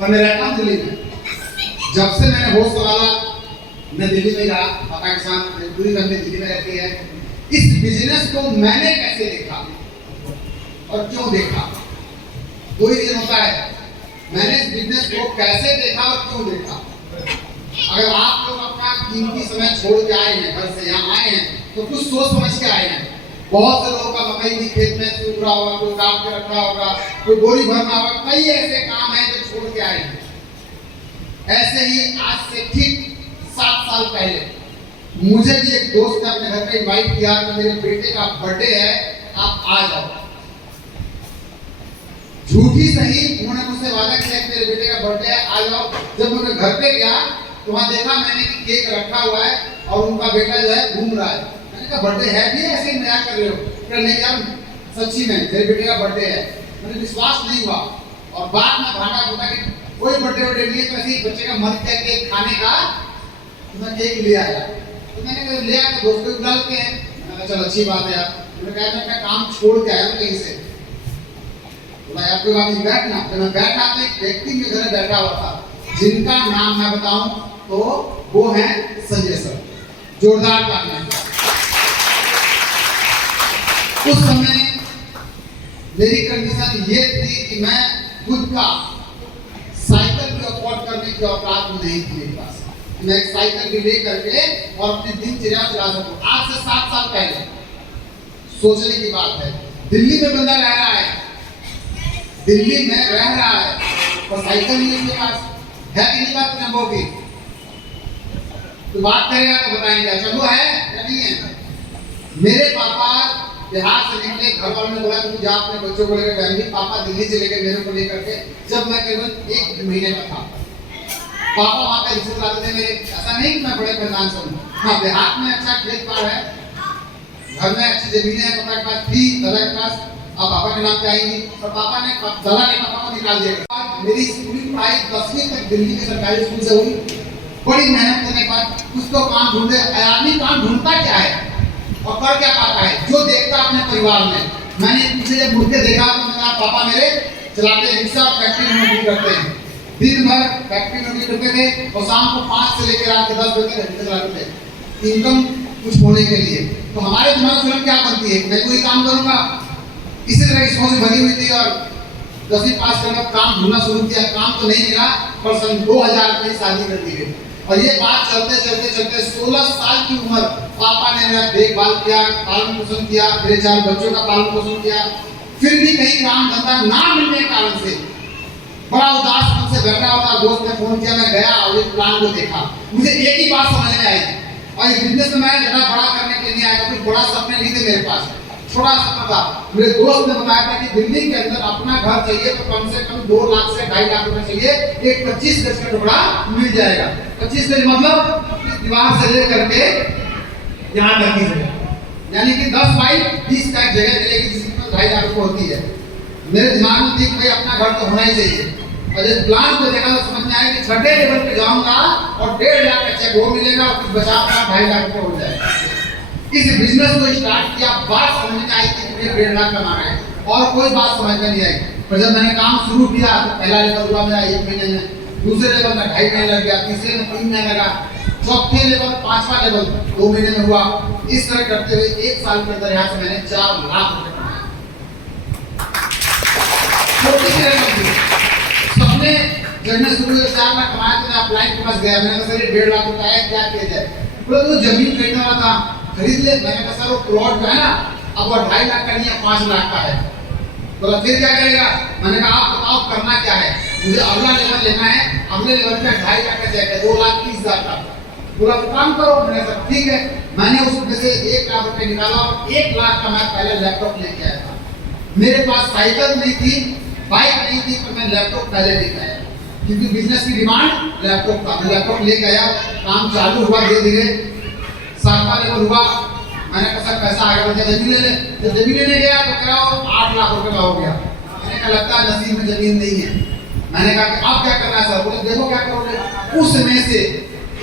और मैं रहता हूँ दिल्ली में। जब से मैंने होश संभाला मैं दिल्ली में रहा, पापा के साथ पूरी फैमिली दिल्ली में रहती है। इस बिजनेस को मैंने कैसे देखा और क्यों देखा, दो ही रीजन होता है। मैंने इस बिजनेस को कैसे देखा और क्यों देखा। अगर आप लोग अपना कीमती समय छोड़ के आए हैं, घर से यहाँ आए हैं, तो कुछ सोच समझ के आए हैं। बहुत से लोगों का मकई भी खेत में सूख रहा होगा, कोई काट के रखा होगा, कोई बोरी भरना होगा, कई ऐसे काम हैं जो छोड़ के आए हैं। ऐसे ही आज से ठीक 7 साल पहले मुझे भी एक दोस्त ने अपने घर पे इनवाइट किया कि मेरे बेटे का बर्थडे है, आप आ जाओ। झूठी सही उन्होंने मुझसे वादा किया कि मेरे बेटे का बर्थडे है, आ जाओ। जब मैं घर पे गया तो वहां देखा मैंने कि केक रखा हुआ है और उनका बेटा जो है घूम रहा है। मैंने कहा बर्थडे है भी, ऐसे मजाक कर रहे हो? नहीं यार सच्ची में मेरे बेटे का बर्थडे है। मुझे विश्वास नहीं हुआ और बाद में भागा होता कि कोई बर्थडे नहीं है, तो ऐसे ही बच्चे का मन किया केक खाने का, तो मैं केक ले आया। तो मैंने कहा ले आया, दोस्त को बुला लेते हैं। मैंने कहा चल अच्छी बात है यार। मैंने कहा मैं अपना काम छोड़ के आया हूँ कहीं से। तो मैं आपको बात नहीं बैठना। तो मैं बैठा तो एक व्यक्ति मेरे घर बैठा हुआ था जिनका नाम मैं बताऊं तो वो है संजय सर। जोरदार तालियां। उस समय मेरी कंडीशन ये थी कि मैं खुद का साइकिल भी अफोर्ड करने की औकात नहीं थी मेरे पास। मैं एक साइकिल भी ले करके और अपनी दिनचर्या चला सकूं। आज से 7 साल पहले सोचने की बात है। दिल्ली में बंदा रह रहा है, दिल्ली में रह रहा है और साइकिल नहीं है उसके पास। है कि नहीं बात अनुभव की? तो बात करेगा तो बताएंगे अच्छा वो है या नहीं है। मेरे पापा बिहार से निकले, घर वालों ने बोला कि जा अपने बच्चों को लेकर फैमिली। पापा दिल्ली चले गए मेरे को लेकर के। जब मैं करीबन 1 महीने का था, पापा वहाँ पे रिश्ते लाते थे मेरे। ऐसा नहीं कि मैं बड़े खानदान से हूँ। हाँ, देहात में अच्छा खेत बार है, घर में अच्छी जमीन है, पापा के पास थी, दादा के पास। अब पापा के नाम पे आएंगी और पापा ने दादा ने पापा को निकाल दिया। मेरी स्कूली पढ़ाई 10वीं तक दिल्ली के सरकारी स्कूल से हुई। बड़ी मेहनत करने के बाद कुछ तो काम ढूंढे। आदमी काम ढूंढता क्या है और कर क्या पाता है, जो देखता अपने परिवार में। मैंने पीछे जब मुड़ के देखा तो मैंने कहा पापा मेरे चलाते रिक्शा और फैक्ट्री में नौकरी करते हैं। दिन भर फैक्ट्री में नौकरी करते थे और शाम को 5 से लेकर रात के 10 बजे तक चलाते थे इनकम कुछ होने के लिए। तो हमारे दिमाग में क्या बनती है, मैं कोई काम करूंगा। इसी तरह की सोच भरी हुई थी और 10वीं पास करने का काम ढूंढना शुरू किया। काम तो नहीं मिला पर सन 2000 में शादी कर दी गई। और ये बात चलते चलते चलते 16 साल की उम्र पापा ने मेरा देखभाल किया, पालन पोषण किया, मेरे 4 बच्चों का पालन पोषण किया। फिर भी कहीं काम धंधा ना मिलने के कारण से बड़ा उदास मन से बैठा हुआ। दोस्त ने फोन किया, मैं गया और इस प्लान को देखा। मुझे एक ही बात समझ में आई और इस बिजनेस में मैं ज्यादा बड़ा करने के लिए नहीं आया। कुछ बड़ा सपने नहीं थे मेरे पास, छोटा सपना था। मेरे दोस्त ने बताया था कि दिल्ली के अंदर अपना घर चाहिए तो कम से कम 2 लाख से 2.5 लाख रुपए चाहिए। एक 25 गज का टुकड़ा मिल जाएगा। 25 गज मतलब इस दीवार से लेकर के यहाँ तक की जगह, यानी कि 10 बाई 20 का जगह मिलेगी जिसमें 2.5 लाख रुपए होती है। मेरे दिमाग में थी भाई अपना घर तो होना ही चाहिए। और जब प्लान को देखा तो समझ में आया कि 6ठे लेवल पे जाऊंगा और 1.5 लाख का चेक वो मिलेगा और कुछ बचा कर 2.5 लाख रुपए हो जाएगा। इस बिजनेस को स्टार्ट किया, बात समझ में आई कि मुझे 1.5 लाख कमाना है और कोई बात समझ में नहीं आई। पर जब मैंने काम शुरू किया तो पहला लेवल हुआ मेरा 1 महीने में, दूसरे लेवल में 2.5 महीने लग गया, तीसरे में 3 महीने लगा, चौथे लेवल 5वां लेवल 2 महीने में हुआ। इस तरह करते हुए 1 साल के अंदर यहाँ से मैंने 4 लाख रुपए कमाए। सपने जब मैं शुरू 4 लाख कमाया तो मैं अपलाइन के पास गया। मैंने कहा सर 1.5 लाख रुपए है, क्या किया जाए? बोला तो जमीन खरीदना वाला था, खरीद ले। मैंने कहा सर वो प्लॉट जो है ना अब वो 2.5 लाख का नहीं है, 5 लाख का है। बोला फिर क्या करेगा? मैंने कहा आप बताओ करना क्या है? मुझे अगला लेवल लेना है, अगले लेवल पे 2.5 लाख का चेक है, 2,30,000 का। बोला काम करो। मैंने कहा ठीक है। मैंने उसमें से 1 लाख रुपए निकाला और 1 लाख का मैं पहले लैपटॉप लेके आया था। मेरे पास साइकिल नहीं थी, बाइक नहीं थी, पर मैं लैपटॉप पहले लेके आया क्योंकि बिजनेस की डिमांड लैपटॉप था। मैं लैपटॉप लेके आया, काम चालू हुआ धीरे धीरे। 7वां लेवल हुआ। मैंने कहा सर पैसा आ गया, जमीन ले ले। जब जमीन लेने गया तो क्या 8 लाख रुपए का हो गया। मैंने कहा लगता है नसीब में जमीन नहीं है। मैंने कहा कि अब क्या करना है सर? बोले देखो क्या करोगे। उसमें से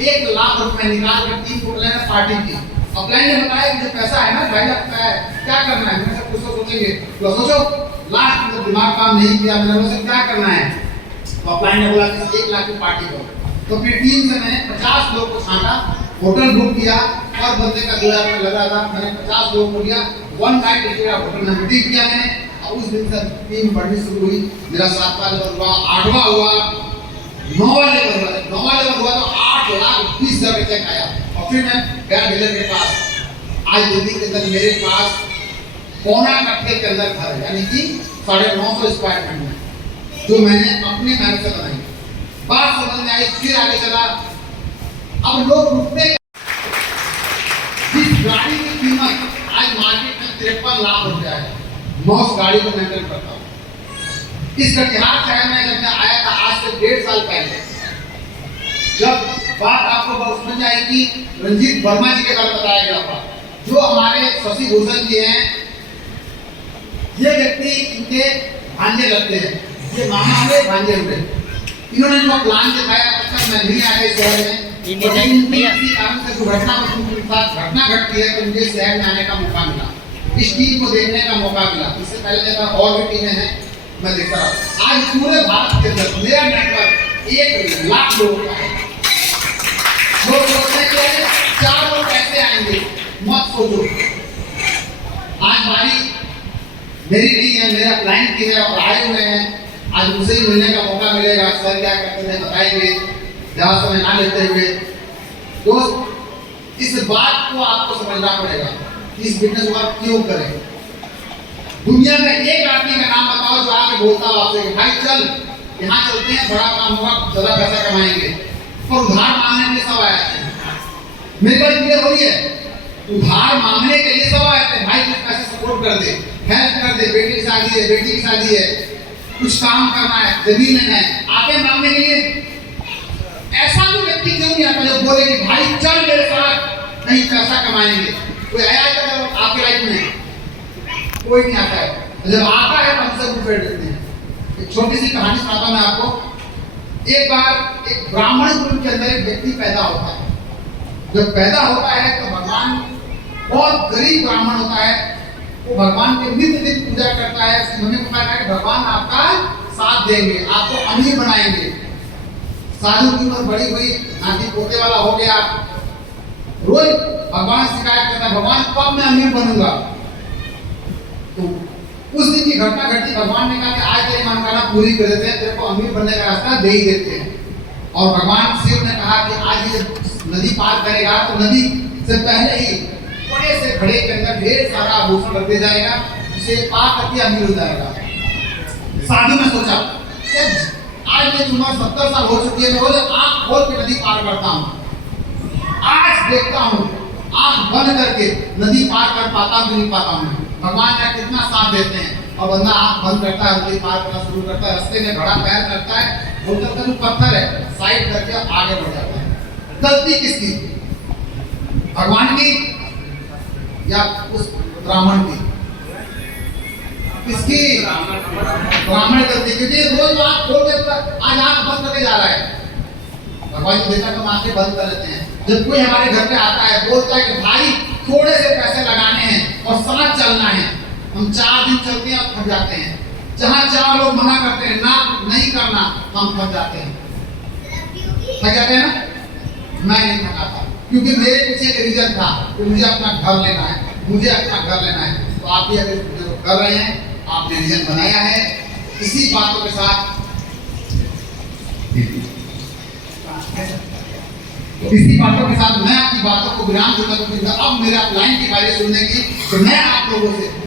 1 लाख रुपए निकाल कर 3 फुट लेना पार्टी की। अपलाइन ने बताया कि जो पैसा है ना 2.5 लाख का है, क्या करना है? मैंने कुछ तो सोचेंगे। तो सोचो, लास्ट में दिमाग काम नहीं किया। मैंने बोला क्या करना है? तो अपलाइन ने बोला कि 1 लाख की पार्टी करो। तो फिर टीम से मैंने 50 लोग को छांटा, होटल बुक किया और बंदे का 2000 रुपये लगा था। मैंने 50 लोगों को लिया, 1 नाइट स्टे होटल में बुकिंग किया मैंने। और उस दिन से टीम बढ़नी शुरू हुई। मेरा 7वां लेवल हुआ, 8वां हुआ, 9वां लेवल हुआ तो 8,20,000 चेक आया। और फिर मैं गया डीलर के पास। आज दिल्ली के अंदर मेरे पास 1.25 कट्ठे के अंदर घर है, यानी कि 950 स्क्वायर फीट में, जो मैंने अपने मेहनत से बनाई। बात समझ में आई, फिर आगे चला। अब लोग रुकते, जिस गाड़ी की कीमत आज मार्केट में 53 लाख रुपया है, मैं उस गाड़ी को मेंटेन करता हूँ। इस कटिहार शहर में जब मैं आया था आज से 1.5 साल पहले, जब बात आपको समझ आएगी, रंजीत वर्मा जी के बारे में बताया गया था, जो हमारे शशि भूषण जी हैं। ये व्यक्ति इनके भांजे लगते हैं, ये मामा हुए भांजे हुए। इन्होंने इनको प्लान दिखाया, तब तक मैं नहीं आया इस शहर में। इसी कारण से दुर्घटना घटना घटती है तो मुझे शहर में आने का मौका मिला, इस टीम को देखने का मौका मिला। इससे पहले मेरा और भी टीमें हैं, मैं देखता रहा। आज पूरे भारत के अंदर मेरा नेटवर्क 1 लाख लोगों का है। लोग सोचते हैं 4 लोग कैसे आएंगे, मत सोचो। आज बारी मेरी नहीं है, मेरा क्लाइंट की है और आए हुए हैं। आज मुझसे ही मिलने का मौका मिलेगा। सर क्या करते हैं बताएंगे, ज़्यादा समय ना लेते हुए। दोस्त, इस बात को आपको समझना पड़ेगा कि इस बिजनेस को आप क्यों करें। दुनिया में एक आदमी का नाम बताओ जो आके बोलता हो आपसे कि भाई चल यहाँ चलते हैं, बड़ा काम होगा, ज़्यादा पैसा कमाएंगे। और उधार मांगने के लिए सब आए हैं। मेरी बात क्लियर हो रही है? उधार मांगने के लिए सब आए थे, भाई कुछ पैसे सपोर्ट कर दे, हेल्प कर दे, बेटी की शादी है, बेटी की शादी है, कुछ काम करना है, जमीन लेना है, आके मांगने के लिए। ऐसा भी व्यक्ति क्यों नहीं आता जो बोले कि भाई चल मेरे साथ कहीं पैसा कमाएंगे। कोई आया है आपके लाइफ में? कोई नहीं आता है। जब आता है तो हमसे मुंह फेर देते हैं। एक छोटी सी कहानी सुनाता हूं मैं आपको। एक बार एक ब्राह्मण कुल के अंदर एक व्यक्ति पैदा होता है। जब पैदा होता है तो भगवान, बहुत गरीब ब्राह्मण होता है, वो भगवान के नित्य दिन पूजा करता है। उसकी मम्मी को कहता है कि भगवान आपका साथ देंगे, आपको अमीर बनाएंगे। साधु की उम्र बड़ी हुई, नाती पोते वाला हो गया। रोज भगवान शिकायत करता है, भगवान कब मैं अमीर बनूंगा। तो उस दिन की घटना घटी। भगवान ने कहा कि आज तेरी मनोकामना पूरी कर देते हैं, तेरे को अमीर बनने का रास्ता दे ही देते हैं। और भगवान शिव ने कहा कि आज ये नदी पार करेगा तो नदी से पहले ही बड़े से घड़े के अंदर ढेर सारा आभूषण रख दिया जाएगा, जिसे पार करके अमीर हो जाएगा। साधु ने सोचा आज मेरी उम्र 70 साल हो चुकी है, मैं रोज आंख खोल के नदी पार करता हूँ। आज देखता हूँ आंख बंद करके नदी पार कर पाता हूँ कि नहीं पाता हूँ। भगवान का कितना साथ देते हैं। और बंदा आंख बंद करता है, नदी पार करना शुरू करता है। रास्ते में घड़ा पैर करता है, वो चलता है पत्थर है, साइड करके आगे बढ़ जाता है। गलती किसकी? भगवान की या उस ब्राह्मण की? किसकी? ब्राह्मण गलती, क्योंकि रोज आंख खोल के आज आंख बंद करके जा रहा है। भगवान जी देखा तो आंखें बंद कर लेते हैं। जब कोई हमारे घर पे आता है, बोलता है कि भाई थोड़े से पैसे लगाने हैं और साथ चलना है, हम 4 दिन चलते हैं और थक जाते हैं। जहाँ 4 लोग मना करते हैं ना नहीं करना, हम थक जाते हैं। थक जाते हैं ना? मैं नहीं थका था, क्योंकि मेरे पीछे एक रीजन था कि मुझे अपना घर लेना है, मुझे अपना घर लेना है। तो आप भी अगर कर रहे हैं, आपने रीजन बनाया है। इसी बातों के साथ मैं आपकी बातों को विराम दूंगा। अब मेरा क्लाइंट की बारी सुनने की, तो मैं आप लोगों से